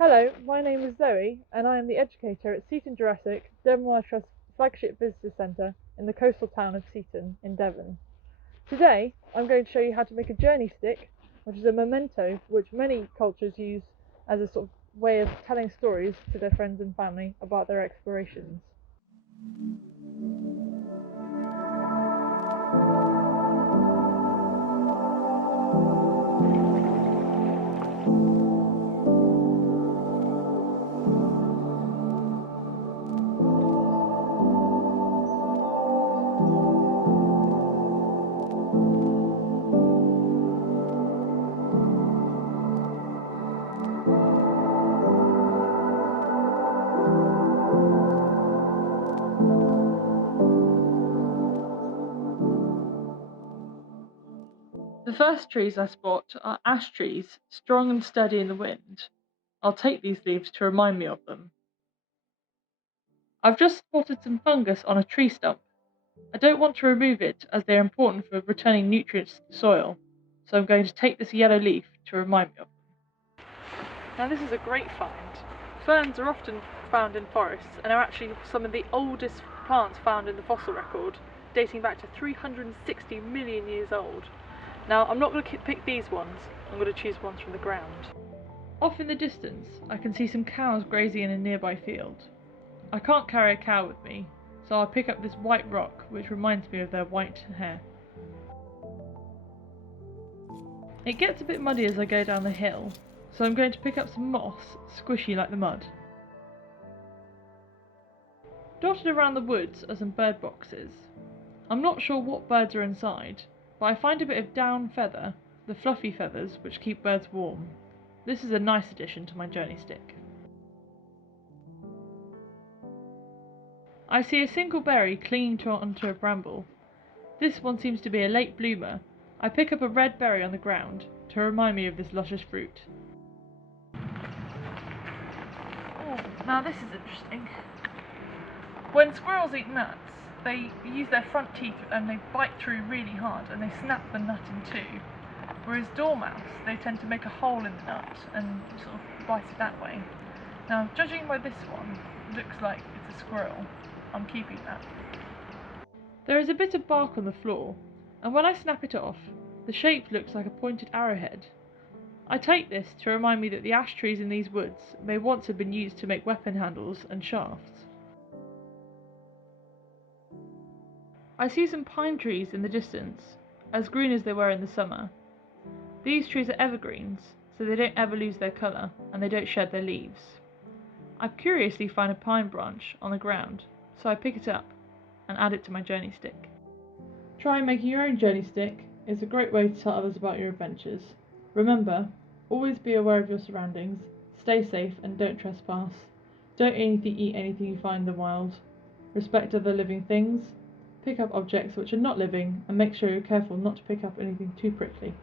Hello, my name is Zoe, and I am the educator at Seaton Jurassic, Devonshire Trust's flagship visitor centre in the coastal town of Seaton in Devon. Today, I'm going to show you how to make a journey stick, which is a memento which many cultures use as a sort of way of telling stories to their friends and family about their explorations. The first trees I spot are ash trees, strong and steady in the wind. I'll take these leaves to remind me of them. I've just spotted some fungus on a tree stump. I don't want to remove it as they are important for returning nutrients to the soil, so I'm going to take this yellow leaf to remind me of them. Now this is a great find. Ferns are often found in forests and are actually some of the oldest plants found in the fossil record, dating back to 360 million years old. Now I'm not going to pick these ones, I'm going to choose ones from the ground. Off in the distance, I can see some cows grazing in a nearby field. I can't carry a cow with me, so I'll pick up this white rock which reminds me of their white hair. It gets a bit muddy as I go down the hill, so I'm going to pick up some moss, squishy like the mud. Dotted around the woods are some bird boxes. I'm not sure what birds are inside, but I find a bit of down feather, the fluffy feathers which keep birds warm. This is a nice addition to my journey stick. I see a single berry clinging onto a bramble. This one seems to be a late bloomer. I pick up a red berry on the ground to remind me of this luscious fruit. Oh, now this is interesting. When squirrels eat nuts, they use their front teeth and they bite through really hard and they snap the nut in two. Whereas dormouse, they tend to make a hole in the nut and sort of bite it that way. Now, judging by this one, it looks like it's a squirrel. I'm keeping that. There is a bit of bark on the floor, and when I snap it off, the shape looks like a pointed arrowhead. I take this to remind me that the ash trees in these woods may once have been used to make weapon handles and shafts. I see some pine trees in the distance, as green as they were in the summer. These trees are evergreens, so they don't ever lose their colour, and they don't shed their leaves. I curiously find a pine branch on the ground, so I pick it up and add it to my journey stick. Try making your own journey stick. It's a great way to tell others about your adventures. Remember, always be aware of your surroundings, stay safe and don't trespass. Don't eat anything you find in the wild. Respect other living things. Pick up objects which are not living and make sure you're careful not to pick up anything too prickly.